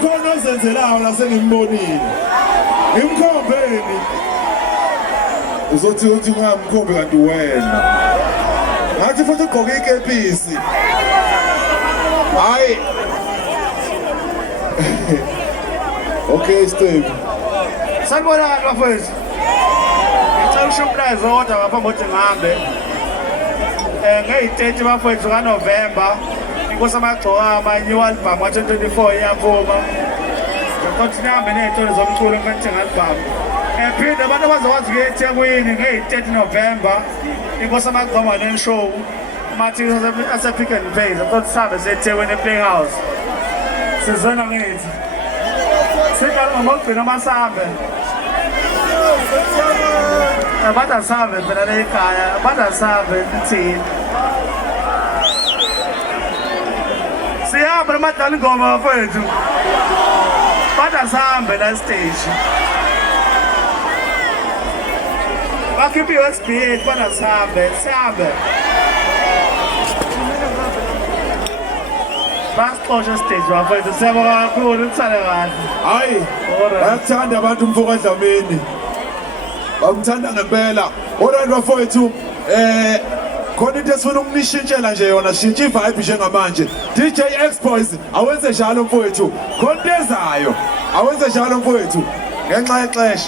Kuyazenzakalela nasengimbonile ngimkhombeni uzothi ungamkhombi kanti wena ngathi futhi ugqoke ikepisi hayi okay Scebi sanibonani bafowethu ngicela ushumplaza kodwa ngaphambi kokuthi ngihambe ngeyi-30 bafowethu kaNovemba Inkosi Yamagcokama new album ka-2024 iyaphuma ngikothi nihambe ney'tolo zomculo ngenithenga album phinde abantu abazokwazi ukuya eThekwini ngeyi-30 November Inkosi Yamagcokama ne-show ama-tickets ase-Pick n Pay ngikothi sihambe siye-eThekwini e-Playhouse sizona ngithi sidlala ngokugcina amasambe badasambe phela leyikhaya badasambe thina siyahamba namadlala ingoma bafowethu badasambe la stage bakhipha i-USB8 badasambe sihambe basixoshe stage bafowethu siyabonga kakhulu kusale kahle hayi bayakuthanda abantu umfoka Dlamini bamthanda ngempela alright bafowethu khona into esifuna ukunishintshela nje yona shintsha i-vibe njengamanje DJ X-Boys awenze njalo mfowethu khona into ezayo awenze njalo mfowethu ngenxa yexesha